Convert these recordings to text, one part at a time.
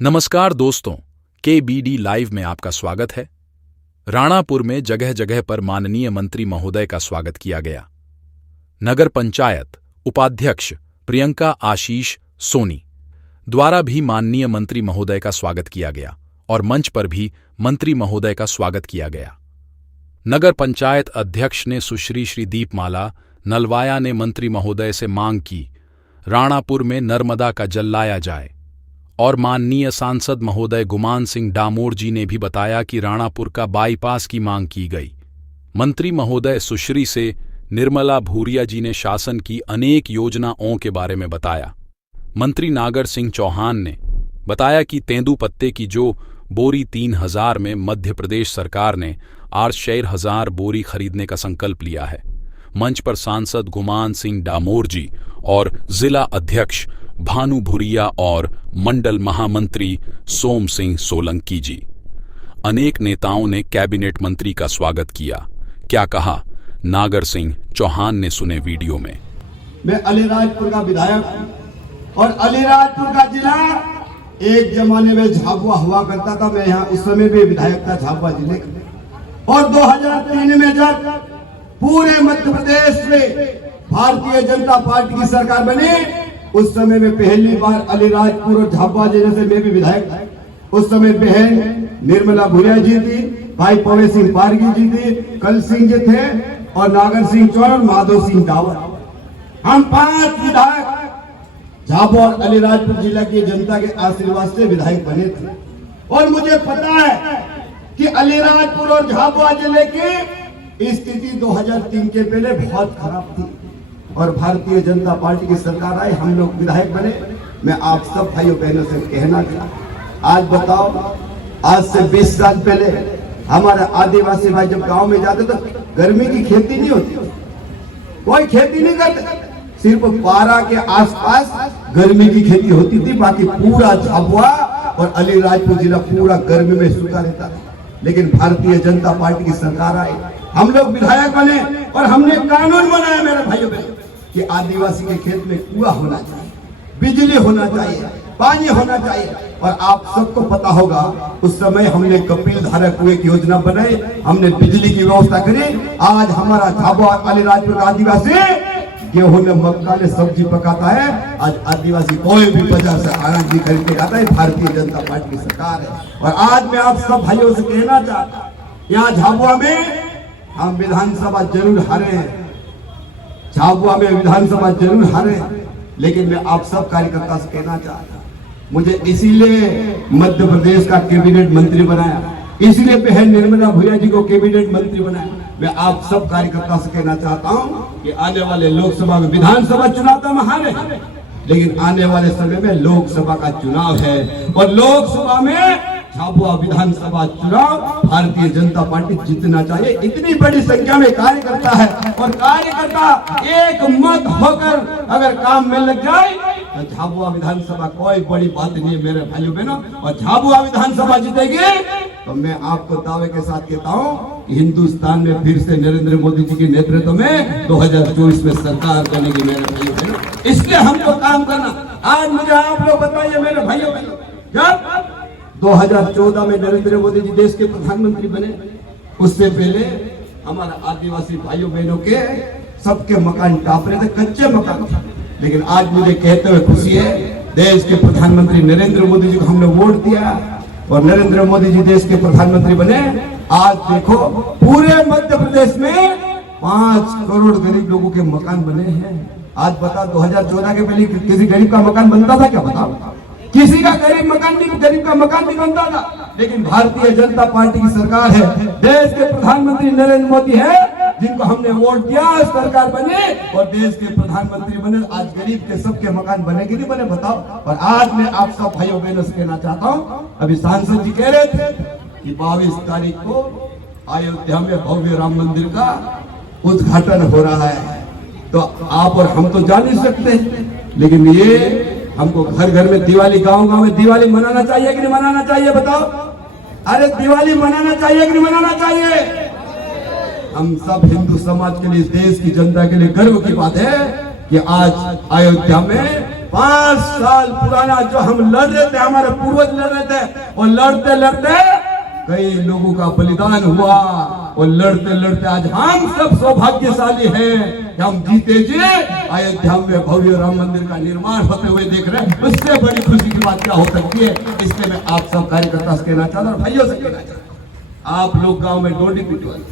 नमस्कार दोस्तों, KBD live में आपका स्वागत है। राणापुर में जगह जगह पर माननीय मंत्री महोदय का स्वागत किया गया। नगर पंचायत उपाध्यक्ष प्रियंका आशीष सोनी द्वारा भी माननीय मंत्री महोदय का स्वागत किया गया और मंच पर भी मंत्री महोदय का स्वागत किया गया। नगर पंचायत अध्यक्ष ने सुश्री श्री दीपमाला नलवाया ने मंत्री महोदय से मांग की राणापुर में नर्मदा का जल लाया जाए और माननीय सांसद महोदय गुमान सिंह डामोर जी ने भी बताया कि राणापुर का बाईपास की मांग की गई। मंत्री महोदय सुश्री से निर्मला भूरिया जी ने शासन की अनेक योजनाओं के बारे में बताया। मंत्री नागर सिंह चौहान ने बताया कि तेंदुपत्ते की जो बोरी 3000 में मध्य प्रदेश सरकार ने 8,000 बोरी खरीदने का संकल्प लिया है। मंच पर सांसद गुमान सिंह डामोर जी और जिला अध्यक्ष भानु भूरिया और मंडल महामंत्री सोम सिंह सोलंकी जी। अनेक नेताओं ने कैबिनेट मंत्री का स्वागत किया। क्या कहा नागर सिंह चौहान ने, सुने वीडियो में। मैं अलीराजपुर का विधायक और अलीराजपुर का जिला एक जमाने में झाबुआ हुआ करता था। मैं यहाँ उस समय भी विधायक था झाबुआ जिले का। और 2003 में जब पूरे मध्य प्रदेश में भारतीय जनता पार्टी की सरकार बनी, उस समय में पहली बार अलीराजपुर और झाबुआ जिले से मैं भी विधायक था। उस समय बहन निर्मला भूरिया जी थी, भाई पवन सिंह पारगी जी थी, कल सिंह जी थे और नागर सिंह चौहान, माधव सिंह डावर। हम 5 विधायक झाबुआ और अलीराजपुर जिला की जनता के आशीर्वाद से विधायक बने थे। और मुझे पता है कि अलीराजपुर और झाबुआ जिले की स्थिति 2003 के पहले बहुत खराब थी और भारतीय जनता पार्टी की सरकार आई, हम लोग विधायक बने। मैं आप सब भाइयों बहनों से कहना चाहता, आज बताओ, आज से 20 साल पहले हमारे आदिवासी भाई जब गांव में जाते तो गर्मी की खेती नहीं होती, कोई खेती नहीं करते, सिर्फ पारा के आसपास गर्मी की खेती होती थी। बाकी पूरा झाबुआ और अलीराजपुर जिला पूरा गर्मी में सूखा रहता था। लेकिन भारतीय जनता पार्टी की सरकार आई, हम लोग विधायक बने और हमने कानून बनाया मेरे भाइयों बहनों कि आदिवासी के खेत में कुआं होना चाहिए, बिजली होना चाहिए, पानी होना चाहिए। और आप सबको पता होगा उस समय हमने कपिल धारा कुएं की योजना बनाई, हमने बिजली की व्यवस्था करी। आज हमारा झाबुआ अलीराजपुर का आदिवासी गेहूं ने मक्का ने सब्जी पकाता है। आज आदिवासी कोई भी बाजार से अनाज नहीं खरीद के आता है, भारतीय जनता पार्टी की सरकार है। और आज मैं आप सब भाइयों से कहना चाहता, यहाँ झाबुआ में हम विधानसभा जरूर हारे हैं, झाबुआ में विधानसभा जरूर हारे, लेकिन मैं आप सब कार्यकर्ता से कहना चाहता, मुझे इसीलिए मध्य प्रदेश का कैबिनेट मंत्री बनाया, इसलिए बहन निर्मला भूरिया जी को कैबिनेट मंत्री बनाया। मैं आप सब कार्यकर्ता से कहना चाहता हूं कि आने वाले लोकसभा में, विधानसभा चुनाव तो हम हारे, लेकिन आने वाले समय में लोकसभा का चुनाव है और लोकसभा में झाबुआ विधानसभा चुनाव भारतीय जनता पार्टी जीतना चाहिए। इतनी बड़ी संख्या में कार्यकर्ता है और कार्यकर्ता एक मत होकर अगर काम में लग जाए तो झाबुआ विधानसभा कोई बड़ी बात नहीं है मेरे भाइयों बहनों। और झाबुआ विधानसभा जीतेगी तो मैं आपको दावे के साथ कहता हूँ कि हिंदुस्तान में फिर से नरेंद्र मोदी जी के नेतृत्व में 2024 में सरकार बनेगी मेरे भाइयों बहनों। इसलिए हमको काम करना। आज मुझे आप लोग बताइए मेरे भाइयों बहनों, जब 2014 में नरेंद्र मोदी जी देश के प्रधानमंत्री बने, उससे पहले हमारा आदिवासी भाइयों बहनों के सबके मकान टाप रहे थे, कच्चे मकान। लेकिन आज मुझे कहते हुए खुशी है, देश के प्रधानमंत्री नरेंद्र मोदी जी को हमने वोट दिया और नरेंद्र मोदी जी देश के प्रधानमंत्री बने। आज देखो पूरे मध्य प्रदेश में 5 करोड़ गरीब लोगों के मकान बने हैं। आज बता, 2014 के पहले किसी गरीब का मकान बनता था क्या? बताओ, किसी का गरीब का मकान नहीं बनता था। लेकिन भारतीय जनता पार्टी की सरकार है, देश के प्रधानमंत्री नरेंद्र मोदी है, जिनको हमने वोट दिया, सरकार बने और देश के प्रधानमंत्री बने। आज गरीब के सबके मकान बने कि नहीं बने? बताओ। और आज मैं आप सब भाइयों बहनों से कहना चाहता हूँ, अभी सांसद जी कह रहे थे कि 22 तारीख को अयोध्या में भव्य राम मंदिर का उद्घाटन हो रहा है। तो आप और हम तो जा नहीं सकते, लेकिन ये हमको घर घर में दिवाली, गांव गांव में दिवाली मनाना चाहिए कि नहीं मनाना चाहिए? बताओ। अरे दिवाली मनाना चाहिए कि नहीं मनाना चाहिए? हम सब हिंदू समाज के लिए, देश की जनता के लिए गर्व की बात है कि आज अयोध्या में 5 साल पुराना जो हम लड़ रहे थे, हमारे पूर्वज लड़ रहे थे, और लड़ते लड़ते कई लोगों का बलिदान हुआ, और लड़ते लड़ते आज हम सब सौभाग्यशाली हैं कि हम जीते जी अयोध्या में भव्य राम मंदिर का निर्माण होते हुए देख रहे हैं। उससे बड़ी खुशी की बात क्या हो सकती है। इसलिए मैं आप सब कार्यकर्ता से कहना चाहता हूँ, भाइयों से कहना चाहता हूँ, आप लोग गांव में डोडी पिटवाई,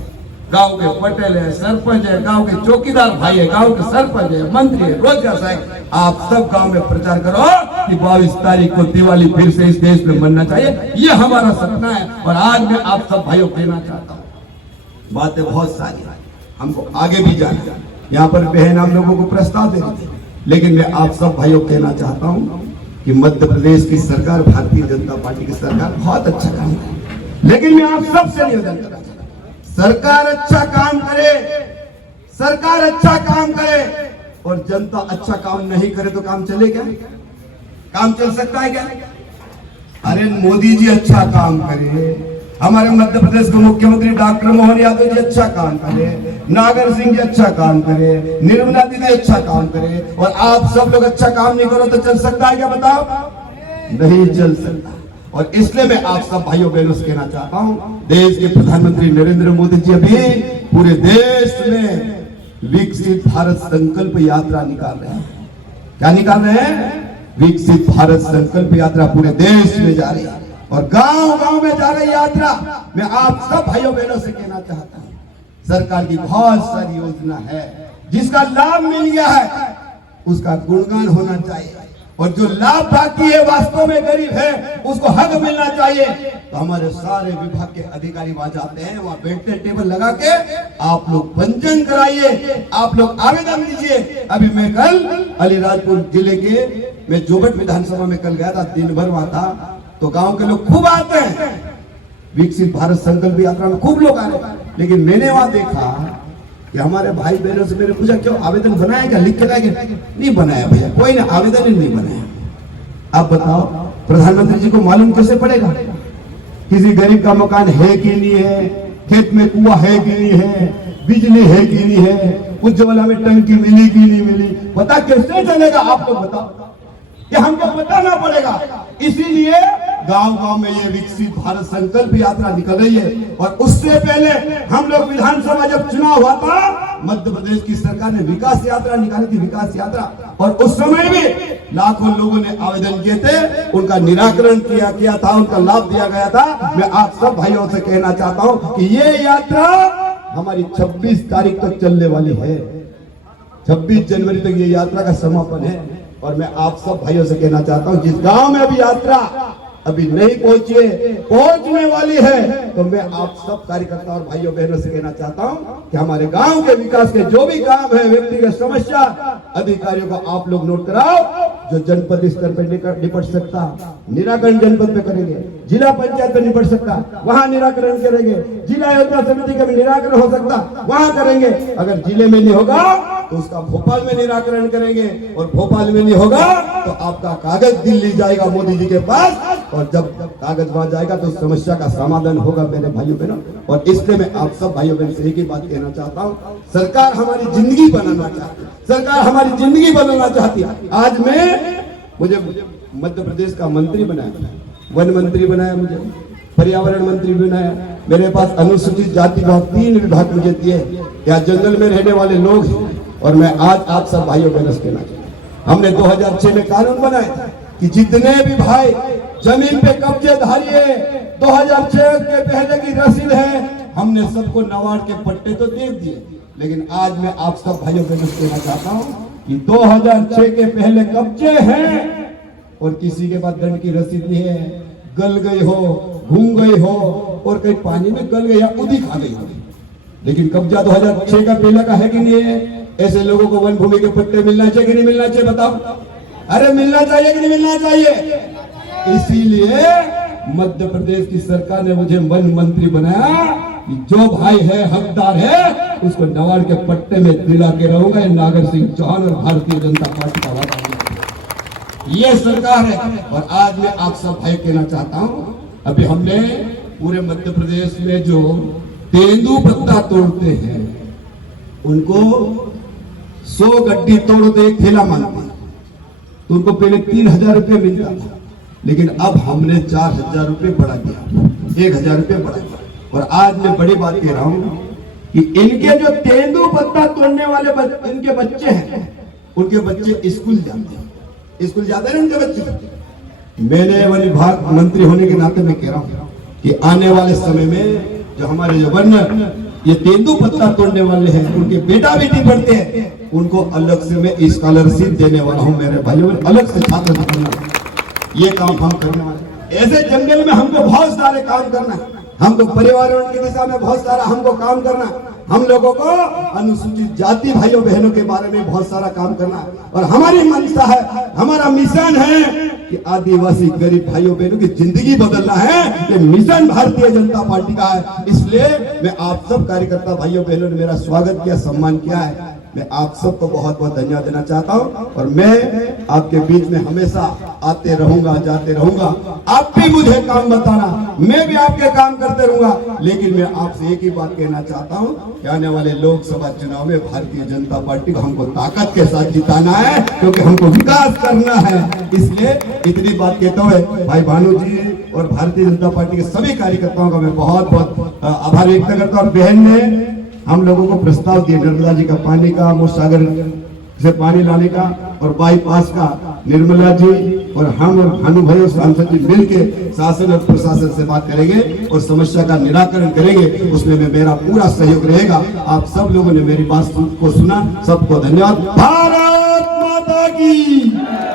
गांव के पटेल है, सरपंच है, गांव के चौकीदार भाई है, गांव के सरपंच है, मंत्री है, रोजगार साहब, आप सब गांव में प्रचार करो कि 22 तारीख को दिवाली फिर से इस देश में मनना चाहिए। ये हमारा सपना है। और आज मैं आप सब भाइयों को कहना चाहता हूँ, बातें बहुत सारी हैं, हमको आगे भी जाना है। यहाँ पर बहन हम लोगों को प्रस्ताव दे रही थी, लेकिन मैं आप सब भाइयों को कहना चाहता हूँ कि मध्य प्रदेश की सरकार, भारतीय जनता पार्टी की सरकार बहुत अच्छा काम करे, लेकिन मैं आप सबसे निवेदन करना चाहता हूं, सरकार अच्छा काम करे, सरकार अच्छा काम करे, और जनता अच्छा काम नहीं करे तो काम चले क्या? काम चल सकता है क्या? अरे मोदी जी अच्छा काम करे, हमारे मध्य प्रदेश के मुख्यमंत्री डॉक्टर मोहन यादव जी अच्छा काम करे, नागर सिंह जी अच्छा काम करे, निर्मला दीदी अच्छा काम करे, और आप सब लोग अच्छा काम नहीं करो तो चल सकता है क्या? बताओ, नहीं चल सकता। और इसलिए मैं आप सब भाइयों बहनों से कहना चाहता हूं, देश के प्रधानमंत्री नरेंद्र मोदी जी अभी पूरे देश में विकसित भारत संकल्प यात्रा निकाल रहे हैं। क्या निकाल रहे हैं? विकसित भारत संकल्प यात्रा पूरे देश में जा रही है, और गांव गांव में जा रही यात्रा। मैं आप सब भाइयों बहनों से कहना चाहता हूं, सरकार की बहुत सारी योजना है, जिसका लाभ मिल गया है उसका गुणगान होना चाहिए, और जो लाभ बाकी है, वास्तव में गरीब है, उसको हक मिलना चाहिए। तो हमारे सारे विभाग के अधिकारी वहां जाते हैं, वहां बैठते टेबल लगा के आप लोग पंजीयन कराइए, आप लोग आवेदन दीजिए। अभी मैं कल अलीराजपुर जिले के मैं जोबट विधानसभा में कल गया था, दिन भर वहां था, तो गांव के लोग खूब आते हैं, विकसित भारत संकल्प यात्रा में खूब लोग आ रहे हैं। लेकिन मैंने वहां देखा कि हमारे भाई बहनों से मैंने पूछा, क्यों आवेदन बनाया क्या? लिख के लाए? नहीं बनाया भैया, कोई ने आवेदन ही नहीं बनाया। आप बताओ, प्रधानमंत्री जी को मालूम कैसे पड़ेगा किसी गरीब का मकान है कि नहीं है, खेत में कुआं है कि नहीं है, बिजली है कि नहीं है, उज्ज्वला में टंकी मिली कि नहीं मिली, पता कैसे चलेगा? आप लोग बताओ, कि हमको बताना पड़ेगा। इसीलिए गांव गांव में ये विकसित भारत संकल्प यात्रा निकल रही है। और उससे पहले हम लोग विधानसभा जब चुनाव हुआ था, मध्य प्रदेश की सरकार ने विकास यात्रा निकाली थी, विकास यात्रा, और उस समय भी लाखों लोगों ने आवेदन किए थे, उनका निराकरण किया था, उनका लाभ दिया गया था। मैं आप सब भाइयों से कहना चाहता हूं कि ये यात्रा हमारी 26 तारीख तक चलने वाली है, 26 जनवरी तक ये यात्रा का समापन है। और मैं आप सब भाइयों से कहना चाहता हूं, जिस गांव में अभी यात्रा अभी नहीं पहुंची है, पहुंचने वाली है, तो मैं आप सब कार्यकर्ता और भाइयों बहनों से कहना चाहता हूं कि हमारे गांव के विकास के जो भी काम है, व्यक्तिगत समस्या, अधिकारियों को आप लोग नोट कराओ। जो जनपद स्तर पर निपट सकता, निराकरण जनपद पे करेंगे, जिला पंचायत पे निपट सकता, वहां निराकरण करेंगे, जिला योजना समिति का भी निराकरण हो सकता, वहां करेंगे। अगर जिले में नहीं होगा तो उसका भोपाल में निराकरण करेंगे, और भोपाल में नहीं होगा तो आपका कागज दिल्ली जाएगा मोदी जी के पास, और जब कागज वहां जाएगा तो उस समस्या का समाधान होगा मेरे भाइयों बहनों। और इसलिए मैं आप सब भाइयों बहनों से एक ही बात कहना चाहता हूं, सरकार हमारी जिंदगी बनाना चाहती है, सरकार हमारी जिंदगी बनाना चाहती है। आज मुझे मध्य प्रदेश का मंत्री बनाया, वन मंत्री बनाया, मुझे पर्यावरण मंत्री बनाया, मेरे पास अनुसूचित जाति विभाग 3 विभाग मुझे दिए। यहाँ जंगल में रहने वाले लोग हैं, और मैं आज आप सब भाइयों बहनों से कहना चाहता हूं, हमने 2006 में कानून बनाया था कि जितने भी भाई जमीन पे कब्जेधारी है, 2006 के पहले की रसीद है, हमने सबको नवाड़ के पट्टे तो दे दिए। लेकिन आज मैं आप सब भाइयों बहनों से कहना चाहता हूं कि 2006 के पहले कब्जे हैं, और किसी के पास दंड की रसीद नहीं है, गल गई हो, घूम गई हो, और कहीं पानी में गल गई या उदी खा गई हो, लेकिन कब्जा 2006 का पहले का है कि नहीं है? ऐसे लोगों को वन भूमि के पट्टे मिलना चाहिए कि नहीं मिलना चाहिए? बताओ, अरे मिलना चाहिए कि नहीं मिलना चाहिए? इसीलिए मध्य प्रदेश की सरकार ने मुझे वन मंत्री बनाया कि जो भाई है, हकदार है, उसको नवाड़ के पट्टे में दिला के रहूंगा। नागर सिंह चौहान और भारतीय जनता पार्टी का वादा, ये सरकार है। और आज मैं आप सब भाई कहना चाहता हूं, अभी हमने पूरे मध्य प्रदेश में जो तेंदुपत्ता तोड़ते हैं, उनको 100 गड्डी तोड़ दे ठेला मांगते, तो उनको पहले 3,000 रुपये मिलता था, लेकिन अब हमने 4,000 रुपये बढ़ा दिया, 1,000 रुपये बढ़ा दिया। और आज मैं बड़ी बात कह रहा हूँ कि इनके जो तेंदू पत्ता तोड़ने वाले इनके बच्चे हैं, उनके बच्चे स्कूल जाते हैं, स्कूल जाते हैं इनके बच्चे। मैंने वन विभाग मंत्री होने के नाते मैं कह रहा हूँ कि आने वाले समय में जो हमारे जो वन ये तेंदू पत्ता तोड़ने वाले हैं, उनके बेटा बेटी पढ़ते हैं, उनको अलग से मैं स्कॉलरशिप देने वाला हूं मेरे भाइयों, अलग से छात्र करना, ये काम हम करने वाले। ऐसे जंगल में हमको बहुत सारे काम करना है, हमको पर्यावरण की दिशा में बहुत सारा हमको काम करना, हम लोगों को अनुसूचित जाति भाइयों बहनों के बारे में बहुत सारा काम करना। और हमारी मंशा है, हमारा मिशन है कि आदिवासी गरीब भाइयों बहनों की जिंदगी बदलना है। ये मिशन भारतीय जनता पार्टी का है। इसलिए मैं आप सब कार्यकर्ता भाइयों बहनों ने मेरा स्वागत किया, सम्मान किया है, मैं आप सबको बहुत बहुत धन्यवाद देना चाहता हूं। और मैं आपके बीच में हमेशा आते रहूंगा, जाते रहूंगा। आप भी मुझे काम बताना, मैं भी आपके काम करते रहूंगा। लेकिन मैं आपसे एक ही बात कहना चाहता हूं कि आने वाले लोकसभा चुनाव में भारतीय जनता पार्टी को हमको ताकत के साथ जिताना है, क्योंकि हमको विकास करना है। इसलिए इतनी बात कहते हुए भाई भानु जी और भारतीय जनता पार्टी के सभी कार्यकर्ताओं का मैं बहुत बहुत आभार व्यक्त करता हूँ। बहन ने हम लोगों को प्रस्ताव दिया नर्मदा जी का पानी का, मोसागर से पानी लाने का और बाईपास का। निर्मला जी और हम और भानु भाई और सांसद जी मिलकर शासन और प्रशासन से बात करेंगे और समस्या का निराकरण करेंगे। उसमें मेरा पूरा सहयोग रहेगा। आप सब लोगों ने मेरी बात को सुना, सबको धन्यवाद। भारत माता की,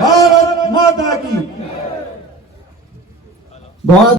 भारत माता की। बहुत